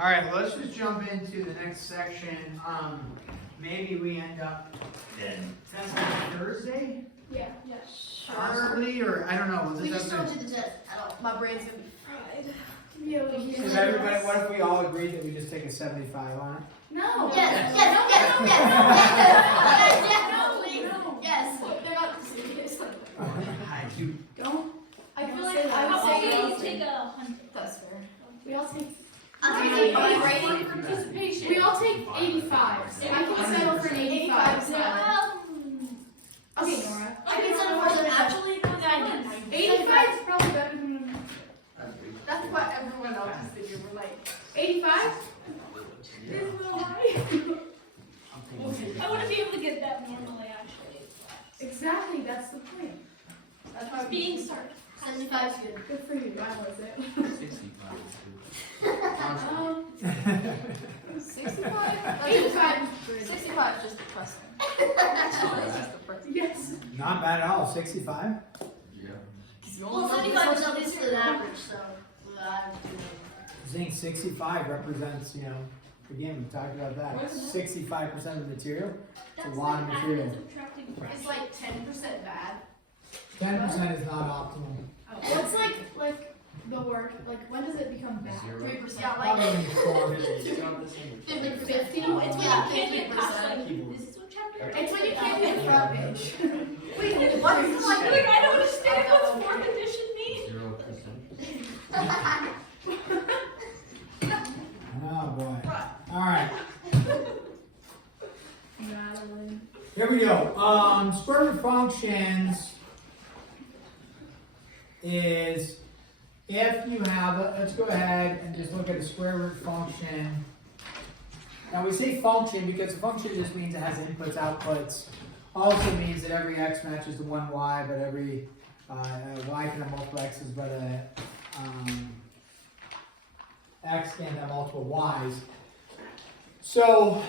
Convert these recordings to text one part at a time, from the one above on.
All right, well, let's just jump into the next section. Maybe we end up. That's on Thursday. Yeah. Possibly, or I don't know. We just don't do the test at all. My brain's gonna be fried. Yeah, Is everybody? What if we all agreed that we just take a 75 on it? No. Yes. Yes. They're not the same. Don't. I feel Don't like say I that. would say Say you take 100. That's fair. We all take. I take take 85. writing participation. We all take 85. I can settle for an 85. Okay, Nora. I can settle for an actually. 85 is probably better than. That's what everyone else is thinking. We're like 85. this is a little high. I wouldn't be able to get that normally, actually. Exactly. That's the point. That's why Being sarcastic. 75 is good. Good for you. I was it. 65? 85 is good. 65 is just depressing. Yes. Not bad at all. 65. Well, 75 is at least an average, so. I think 65 represents, again, we talked about that. 65% of the material. It's a lot of material. It's like 10% bad. 10% is not optimal. What's like the work? Like when does it become bad? 3%. Yeah, Probably like in the 40s. like 50. No, it's when Yeah, you can't get past 3%. This is what chapter? It's when you can't get front page. Wait, what is Like, I don't understand what's fourth edition mean. 0%. Oh boy. All right. Madeline. Here we go. Square root functions is if you have let's go ahead and just look at a square root function. Now we say function because a function just means it has inputs, outputs. Also means that every x matches to one y, but every y can have multiple x's, but x can't have multiple y's. So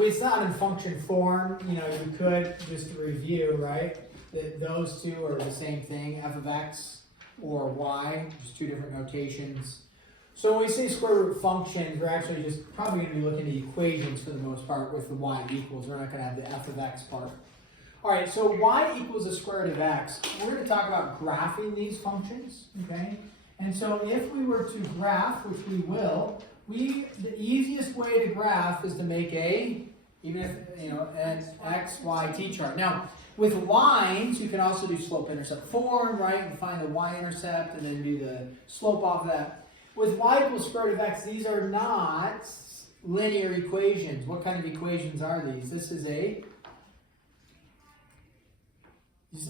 it's not in function form. You could just review, right? That those two are the same thing, f of x or y, just two different notations. So when we say square root functions, we're actually just probably going to be looking at equations for the most part with the y equals. We're not going to have the f of x part. All right, so y equals the square root of x. We're going to talk about graphing these functions, okay? And so if we were to graph, which we will, the easiest way to graph is to make even if, an x, y, t chart. Now, with lines, you can also do slope-intercept form, right? And find the y-intercept and then do the slope off of that. With y equals square root of x, these are not linear equations. What kind of equations are these? This is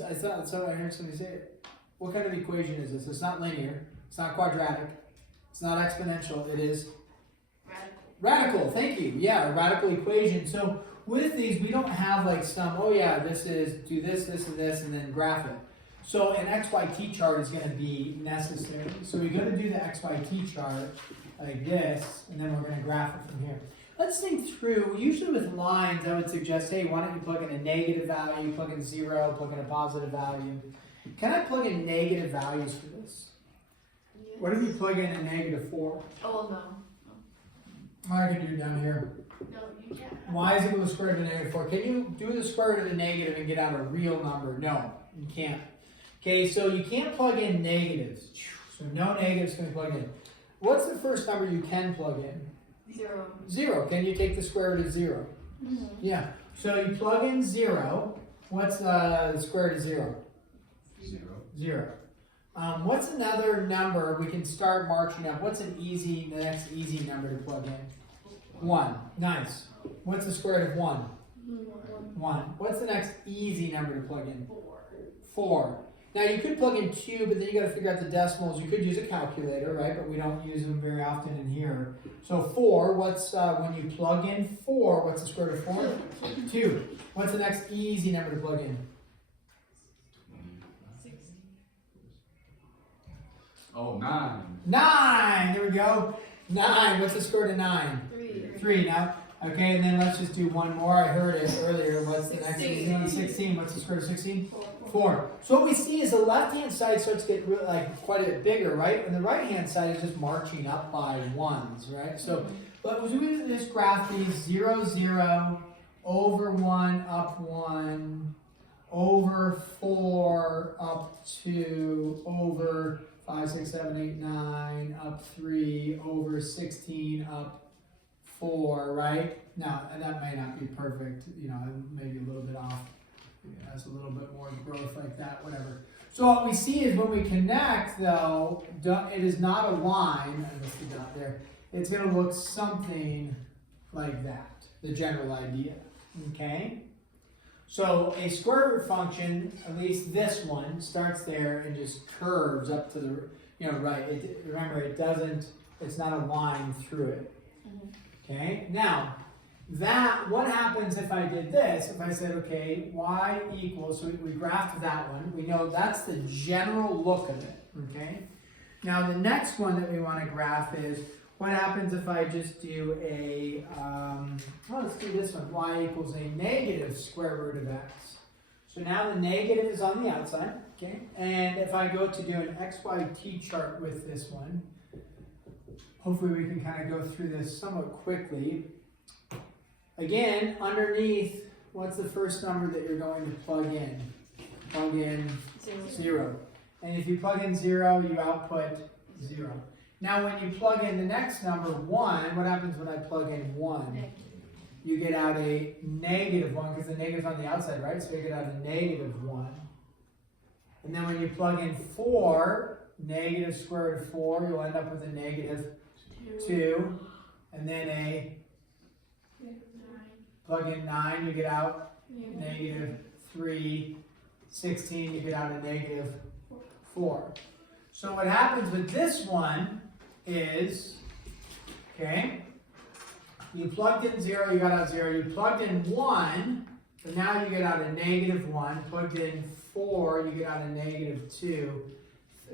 I thought I heard somebody say it. What kind of equation is this? It's not linear. It's not quadratic. It's not exponential. It is radical. Thank you. Yeah, a radical equation. So with these, we don't have like some, this is do this, this, and this, and then graph it. So an XYT chart is going to be necessary. So we're going to do the XYT chart like this, and then we're going to graph it from here. Let's think through. Usually with lines, I would suggest, hey, why don't you plug in a negative value, plug in 0, plug in a positive value. Can I plug in negative values for this? What if you plug in a negative 4? Oh, no. I can do it down here. No, you can't. Y is equal to the square root of negative 4. Can you do the square root of the negative and get out a real number? No, you can't. Okay, so you can't plug in negatives. So no negatives can be plugged in. What's the first number you can plug in? 0. 0. Can you take the square root of 0? Mm-hmm. Yeah. So you plug in 0. What's the square root of 0? 0. What's another number we can start marching up? What's the next easy number to plug in? 1. Nice. What's the square root of 1? 1. What's the next easy number to plug in? 4. Now you could plug in 2, but then you got to figure out the decimals. You could use a calculator, right? But we don't use them very often in here. So 4, what's when you plug in 4, what's the square root of 4? 2. What's the next easy number to plug in? 9. 9. There we go. 9. What's the square root of 9? 3. 3. Now Okay, and then let's just do one more. I heard it earlier. What's the next 16. one? 16. What's the square root of 16? 4. So what we see is the left-hand side starts to get quite a bit bigger, right? And the right-hand side is just marching up by ones, right? So but we just graph these 0, 0, over 1, up 1, over 4, up 2, over 5, 6, 7, 8, 9, up 3, over 16, up 4, right? Now, and that may not be perfect, you know, maybe a little bit off. It has a little bit more growth like that, whatever. So what we see is when we connect, though, it is not a line, I missed the dot there, it's going to look something like that, the general idea, okay? So a square root function, at least this one, starts there and just curves up to the, you know, right. Remember, it's not a line through it. Okay, now, what happens if I did this? If I said, okay, y equals, so we graphed that one. We know that's the general look of it, okay? Now, the next one that we want to graph is, what happens if I just do a, well, let's do this one. Y equals a negative square root of x. So now the negative is on the outside, okay? And if I go to do an XYT chart with this one, hopefully we can kind of go through this somewhat quickly. Again, underneath, what's the first number that you're going to plug in? Plug in 0. And if you plug in 0, you output 0. Now when you plug in the next number, 1, what happens when I plug in 1? You get out a negative 1, because the negative's on the outside, right? So you get out a negative 1. And then when you plug in 4, negative square root of 4, you'll end up with a negative 2, and then a plug in 9, you get out negative 3, 16, you get out a negative 4. So what happens with this one is, okay, you plugged in 0, you got out 0, you plugged in 1, so now you get out a negative 1, plugged in 4, you get out a negative 2,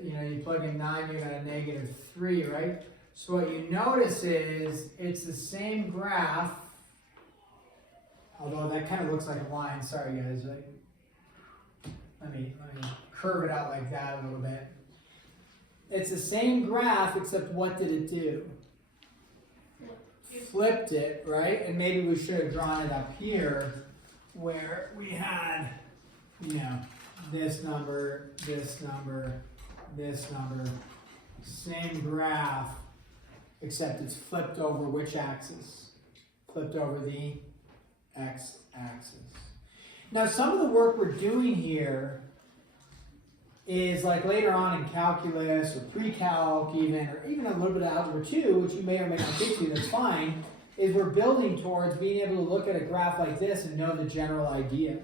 you know, you plug in 9, you got a negative 3, right? So what you notice is it's the same graph, although that kind of looks like a line. Sorry guys, let me curve it out like that a little bit. It's the same graph, except what did it do? Flipped it, right? And maybe we should have drawn it up here where we had, you know, this number, this number, this number, same graph, except it's flipped over which axis? Flipped over the x-axis. Now some of the work we're doing here is like later on in calculus or pre-calc even, or even a little bit of algebra 2, which you may or may not get to, that's fine, is we're building towards being able to look at a graph like this and know the general idea.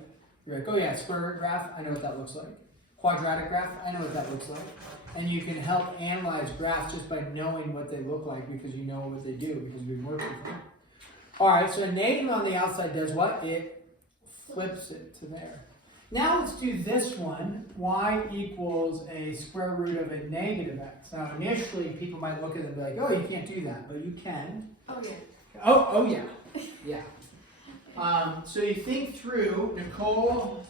You're like, oh yeah, square root graph, I know what that looks like. Quadratic graph, I know what that looks like. And you can help analyze graphs just by knowing what they look like because you know what they do, because you've been working with them. Alright, so a negative on the outside does what? It flips it to there. Now let's do this one. Y equals a square root of a negative x. Now initially people might look at it and be like, oh, you can't do that, but you can. Oh yeah. Oh yeah. Yeah. So you think through, Nicole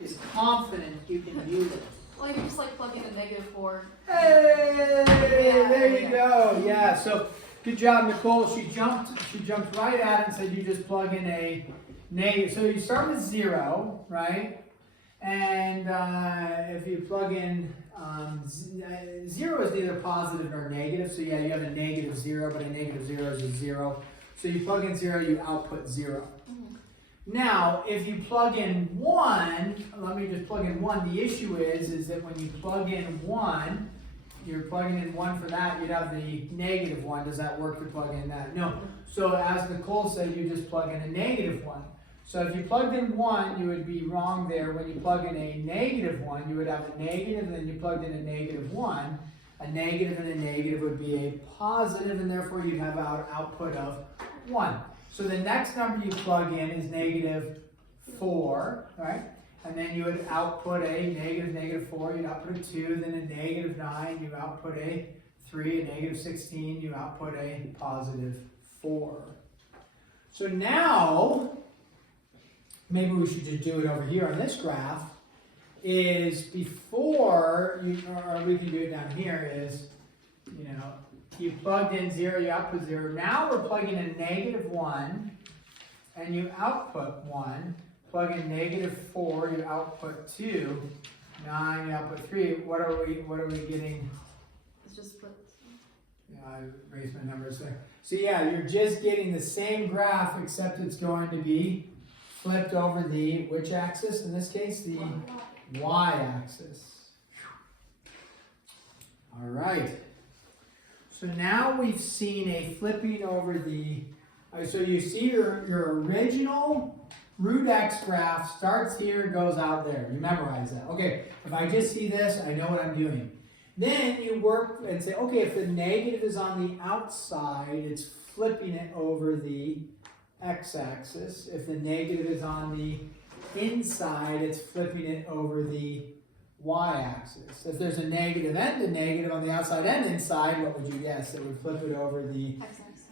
is confident you can do this. Well, you just like plug in a negative 4. Hey, there you go. Yeah, so good job, Nicole. She jumped right at it and said you just plug in a negative. So you start with 0, right? And if you plug in 0 is neither positive nor negative. So yeah, you have a negative 0, but a negative 0 is a 0. So you plug in 0, you output 0. Now, if you plug in 1, let me just plug in 1. The issue is that when you plug in 1, you're plugging in 1 for that, you'd have the negative 1. Does that work to plug in that? No. So as Nicole said, you just plug in a negative 1. So if you plugged in 1, you would be wrong there. When you plug in a negative 1, you would have a negative, and then you plugged in a negative 1. A negative and a negative would be a positive, and therefore you'd have an output of 1. So the next number you plug in is negative 4, right? And then you would output a negative 4, you'd output a 2, then a negative 9, you output a 3, a negative 16, you output a positive 4. So now, maybe we should just do it over here on this graph, is before, or we can do it down here, is, you know, you plugged in 0, you output 0. Now we're plugging in -1, and you output 1. Plug in -4, you output 2. 9, you output 3. What are we getting? It's just split. I raised my numbers there. So yeah, you're just getting the same graph, except it's going to be flipped over the, which axis? In this case, the y-axis. All right. So now we've seen a flipping over the, so you see your original root x graph starts here, goes out there. You memorize that. Okay, if I just see this, I know what I'm doing. Then you work and say, okay, if the negative is on the outside, it's flipping it over the x-axis. If the negative is on the inside, it's flipping it over the y-axis. If there's a negative and a negative on the outside and inside, what would you guess? It would flip it over the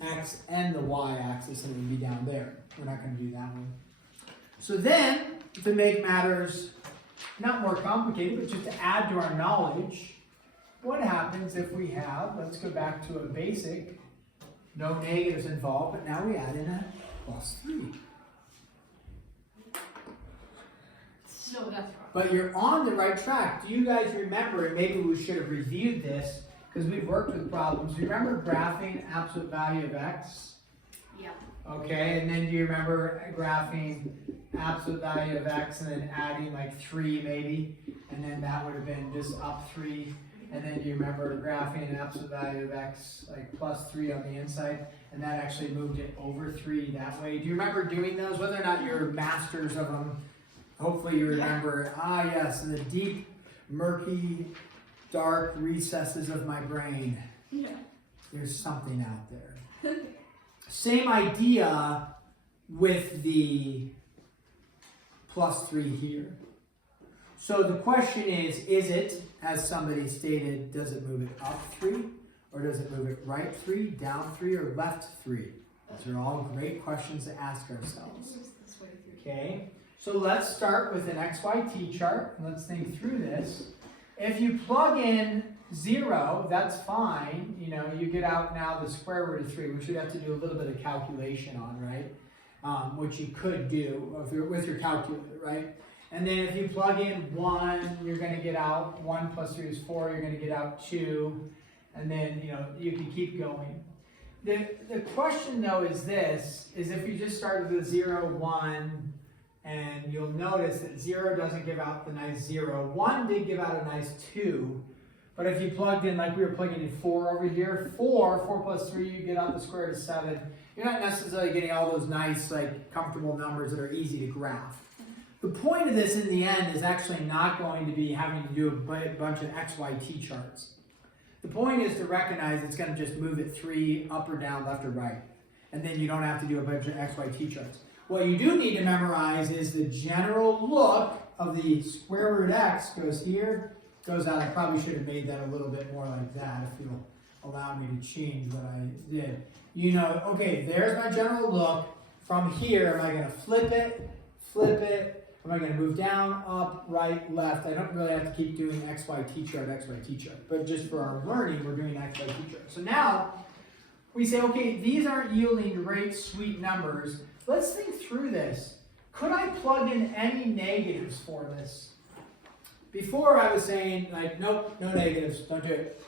x and the y-axis, and it would be down there. We're not going to do that one. So then, to make matters not more complicated, but just to add to our knowledge, what happens if we have, let's go back to a basic, no negatives involved, but now we add in a +3. No, that's wrong. But you're on the right track. Do you guys remember, and maybe we should have reviewed this, because we've worked with problems. Do you remember graphing absolute value of x? Yeah. Okay, and then do you remember graphing absolute value of x and then adding like 3 maybe? And then that would have been just up 3. And then do you remember graphing absolute value of x like +3 on the inside? And that actually moved it over 3 that way. Do you remember doing those? Whether or not you're masters of them, hopefully you remember, yes, in the deep, murky, dark recesses of my brain, there's something out there. Same idea with the +3 here. So the question is it, as somebody stated, does it move it up 3? Or does it move it right 3, down 3, or left 3? Those are all great questions to ask ourselves. Okay, so let's start with an XYT chart. Let's think through this. If you plug in 0, that's fine. You know, you get out now the square root of 3, which you'd have to do a little bit of calculation on, right? Which you could do with your calculator, right? And then if you plug in 1, you're going to get out 1 plus 3 is 4. You're going to get out 2, and then you can keep going. The question though is this: is if you just start with 0, 1, and you'll notice that 0 doesn't give out the nice 0. 1 did give out a nice 2. But if you plugged in, like we were plugging in 4 over here, 4 plus 3, you get out the square root of 7. You're not necessarily getting all those nice, like, comfortable numbers that are easy to graph. The point of this in the end is actually not going to be having to do a bunch of XYT charts. The point is to recognize it's going to just move it 3 up or down, left or right. And then you don't have to do a bunch of XYT charts. What you do need to memorize is the general look of the square root x goes here, goes out. I probably should have made that a little bit more like that if you'll allow me to change what I did. You know, okay, there's my general look. From here, am I going to flip it? Am I going to move down, up, right, left? I don't really have to keep doing XYT chart. But just for our learning, we're doing XYT chart. So now, we say, okay, these aren't yielding great, sweet numbers. Let's think through this. Could I plug in any negatives for this? Before I was saying, like, nope, no negatives, don't do it.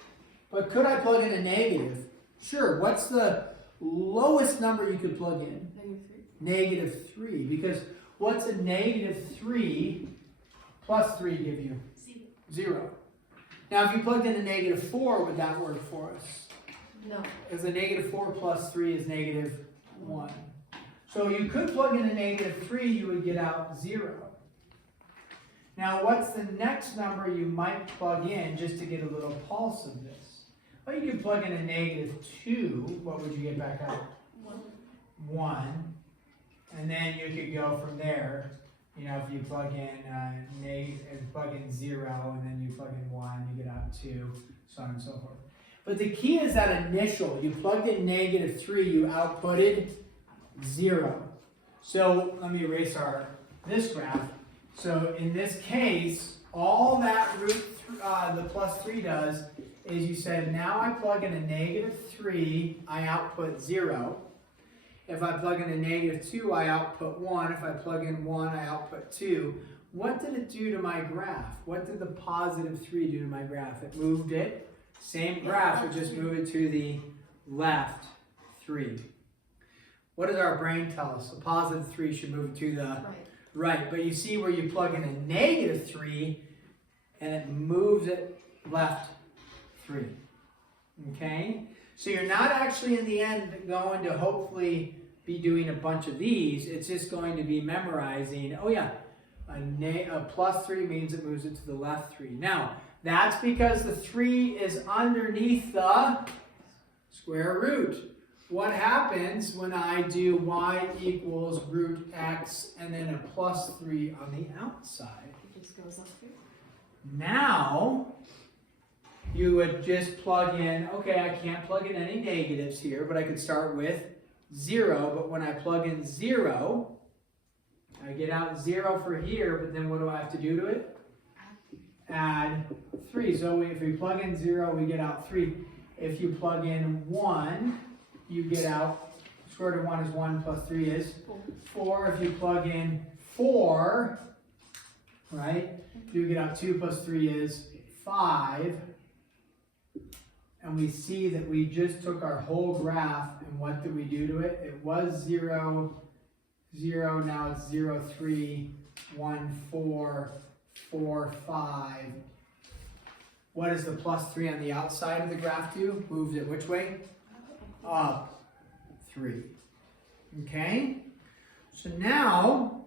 But could I plug in a negative? Sure. What's the lowest number you could plug in? -3. Because what's a -3 plus 3 give you? 0. Now, if you plugged in a -4, would that work for us? No. Because a -4 plus 3 is -1. So you could plug in a -3, you would get out 0. Now, what's the next number you might plug in just to get a little pulse of this? Well, you could plug in a -2. What would you get back out? 1. And then you could go from there. You know, if you plug in plug in 0, and then you plug in 1, you get out 2, so on and so forth. But the key is that initial. You plugged in -3, you outputted 0. So let me erase this graph. So in this case, all that the plus 3 does is you said, now I plug in a -3, I output 0. If I plug in a -2, I output 1. If I plug in 1, I output 2. What did it do to my graph? What did the positive 3 do to my graph? It moved it. Same graph, but just move it to the left 3. What does our brain tell us? A positive 3 should move to the right. But you see where you plug in a -3 and it moves it left 3. Okay? So you're not actually in the end going to hopefully be doing a bunch of these. It's just going to be memorizing, oh yeah, a plus 3 means it moves it to the left 3. Now, that's because the 3 is underneath the square root. What happens when I do y equals root x and then a plus 3 on the outside? It just goes up here. Now, you would just plug in, okay, I can't plug in any negatives here, but I could start with 0. But when I plug in 0, I get out 0 for here, but then what do I have to do to it? Add 3. So if we plug in 0, we get out 3. If you plug in 1, you get out, square root of 1 is 1 plus 3 is 4. If you plug in 4, right, you get out 2 plus 3 is 5. And we see that we just took our whole graph, and what did we do to it? It was 0, 0, now it's 0, 3, 1, 4, 4, 5. What does the plus 3 on the outside of the graph do? Moves it which way? Up 3. Okay? So now,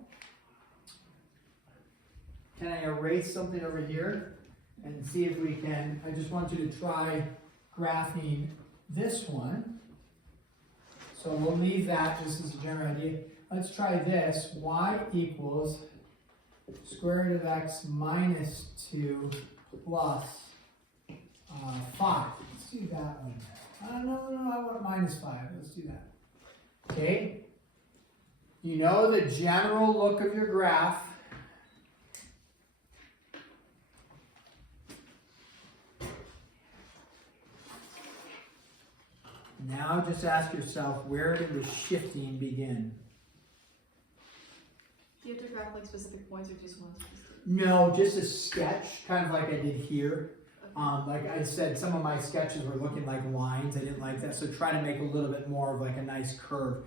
can I erase something over here and see if we can, I just want you to try graphing this one. So we'll leave that just as a general idea. Let's try this. Y equals square root of x minus 2 plus 5. Let's do that one. No, I want minus 5. Let's do that. Okay? You know the general look of your graph. Now just ask yourself, where did the shifting begin? Do you have to graph like specific points or just one specific? No, just a sketch, kind of like I did here. Like I said, some of my sketches were looking like lines. I didn't like that, so try to make a little bit more of like a nice curve.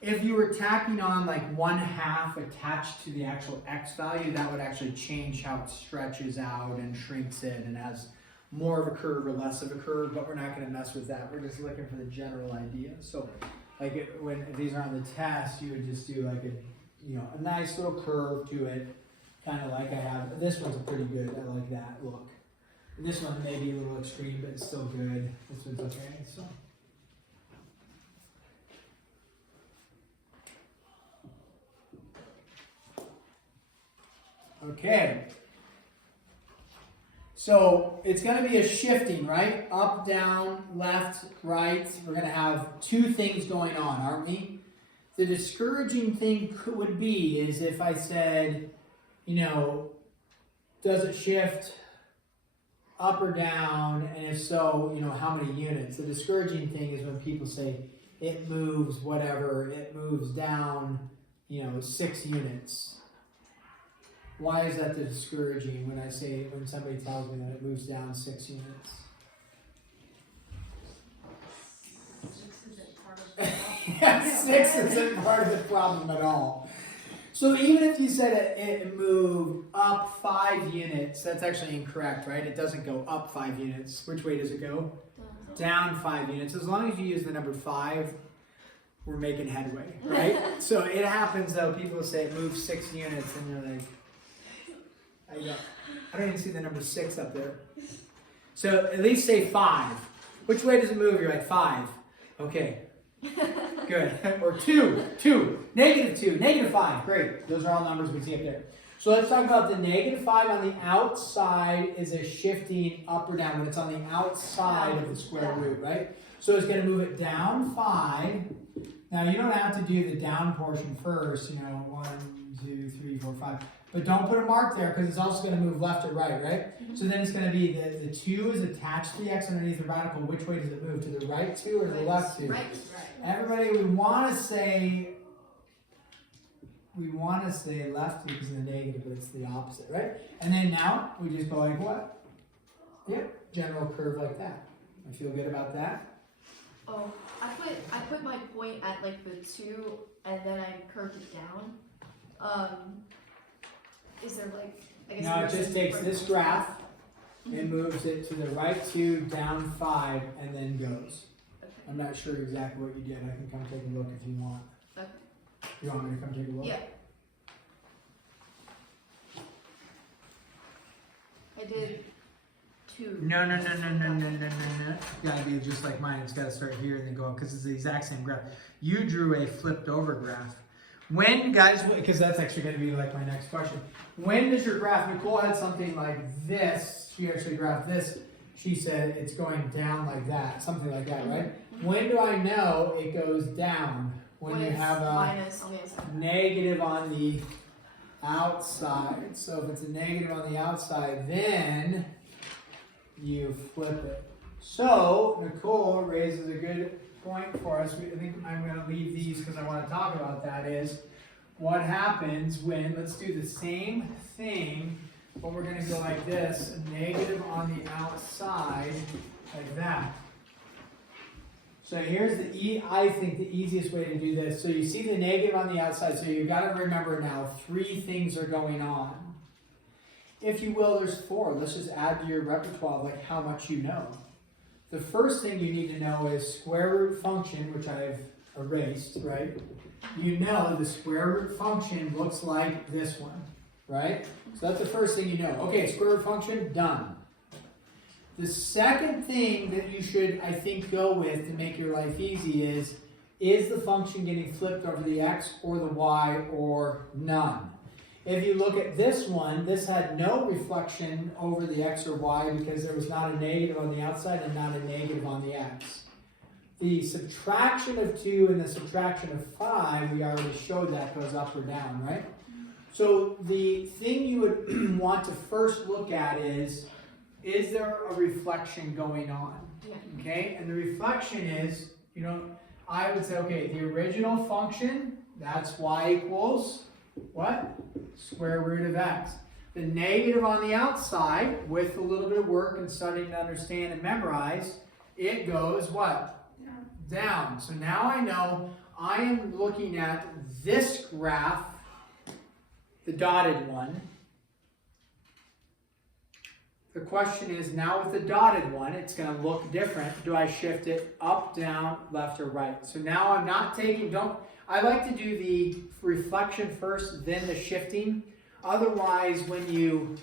If you were tacking on like 1/2 attached to the actual x value, that would actually change how it stretches out and shrinks it and has more of a curve or less of a curve, but we're not going to mess with that. We're just looking for the general idea. So like if these are on the test, you would just do like a nice little curve to it, kind of like I have. This one's pretty good. I like that look. And this one may be a little extreme, but it's still good. This one's okay. So. Okay. So it's going to be a shifting, right? Up, down, left, right. We're going to have two things going on, aren't we? The discouraging thing would be is if I said, does it shift up or down? And if so, how many units? The discouraging thing is when people say it moves whatever, it moves down, 6 units. Why is that discouraging when somebody tells me that it moves down 6 units? 6 isn't part of the problem at all. So even if you said it moved up 5 units, that's actually incorrect, right? It doesn't go up 5 units. Which way does it go? Down 5 units. As long as you use the number 5, we're making headway, right? So it happens though, people say it moves 6 units and you're like, I don't even see the number 6 up there. So at least say 5. Which way does it move? You're like 5. Okay. Good. Or 2. -2. -5. Great. Those are all numbers we see up there. So let's talk about the -5 on the outside is a shifting up or down when it's on the outside of the square root, right? So it's going to move it down 5 Now you don't have to do the down portion first, 1, 2, 3, 4, 5. But don't put a mark there because it's also going to move left or right, right? Mm-hmm. So then it's going to be the 2 is attached to the x underneath the radical. Which way does it move? To the right 2 or the left 2? Right. Everybody, we want to say left 2 because of the negative, but it's the opposite, right? And then now we just go like what? Yep, general curve like that. I feel good about that. Oh, I put my point at like the 2 and then I curved it down. Is there like, I guess Now it there's just a takes different- this graph and moves it to the right 2, down 5, and then goes. Okay. I'm not sure exactly what you did. I can come take a look if you want. Okay. You want me to come take a look? Yeah. I did 2. No. Gotta be just like mine. It's gotta start here and then go up because it's the exact same graph. You drew a flipped over graph. When, guys, because that's actually gonna be like my next question. When does your graph, Nicole had something like this, she actually graphed this, she said it's going down like that, something like that, right? When do I know it goes down? When you it's have a minus on the outside. negative on the outside. So if it's a negative on the outside, then you flip it. So Nicole raises a good point for us. I think I'm going to leave these because I want to talk about that is what happens when, let's do the same thing, but we're going to go like this, a negative on the outside, like that. So here's I think the easiest way to do this. So you see the negative on the outside, so you've got to remember now 3 things are going on. If you will, there's 4. Let's just add to your repertoire of like how much you know. The first thing you need to know is square root function, which I've erased, right? You know the square root function looks like this one, right? So that's the first thing you know. Okay, square root function, done. The second thing that you should, I think, go with to make your life easy is the function getting flipped over the x or the y or none? If you look at this one, this had no reflection over the x or y because there was not a negative on the outside and not a negative on the x. The subtraction of 2 and the subtraction of 5, we already showed that goes up or down, right? So the thing you would want to first look at is there a reflection going on? Yeah. Okay, and the reflection is, I would say, okay, the original function, that's y equals what? Square root of x. The negative on the outside, with a little bit of work and studying to understand and memorize, it goes what? Down. So now I know I am looking at this graph, the dotted one. The question is, now with the dotted one, it's going to look different. Do I shift it up, down, left, or right? So now I'm not taking, I like to do the reflection first, then the shifting. Otherwise, when you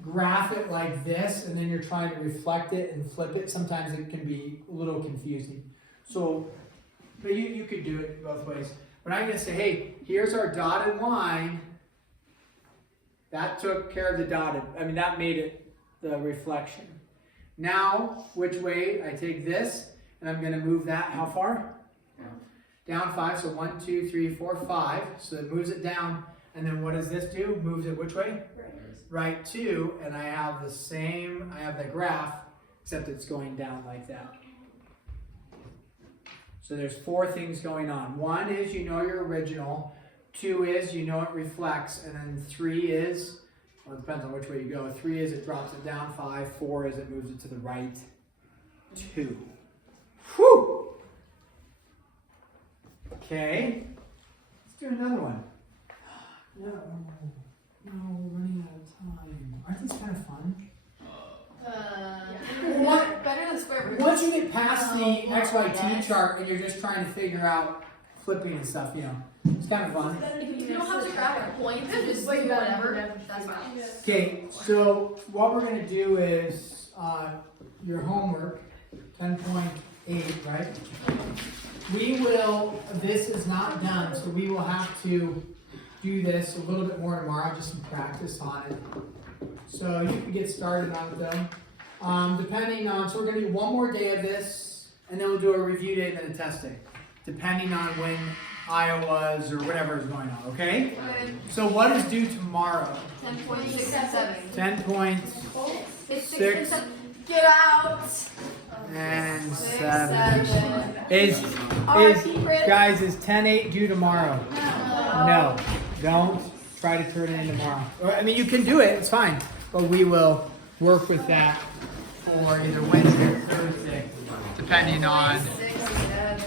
graph it like this, and then you're trying to reflect it and flip it, sometimes it can be a little confusing. So, but you could do it both ways. But I'm going to say, hey, here's our dotted line. That took care of the dotted. that made it the reflection. Now, which way? I take this, and I'm going to move that, how far? Down 5, so 1, 2, 3, 4, 5. So it moves it down, and then what does this do? Moves it which way? Right 2, and I have the graph, except it's going down like that. So there's 4 things going on. 1 is your original. 2 is it reflects, and then 3 is, well, it depends on which way you go. 3 is it drops it down 5. 4 is it moves it to the right 2. Whew! Okay, let's do another one. No, we're running out of time. Aren't these kind of fun? Better than square root. Once you get past the XYT chart and you're just trying to figure out flipping and stuff, it's kind of fun. If you don't have to grab a point, you just do whatever. That's fine. Okay, so what we're going to do is your homework, 10.8, right? This is not done, so we will have to do this a little bit more tomorrow, just some practice on it. So you can get started on it though. So we're going to do one more day of this, and then we'll do a review day and then a test day. depending on when Iowa's or whatever is going on, okay? Okay. So what is due tomorrow? 10.6 and 7. 10 points It's 6 Six. and 7. Get out! and 6, 7. 7. Is, R.I.P. Chris. guys, is 10-8 due tomorrow? No. No, don't try to turn it in tomorrow. Or, I mean, you can do it, it's fine, but we will work with that for either Wednesday or Thursday, depending on 6 and 7.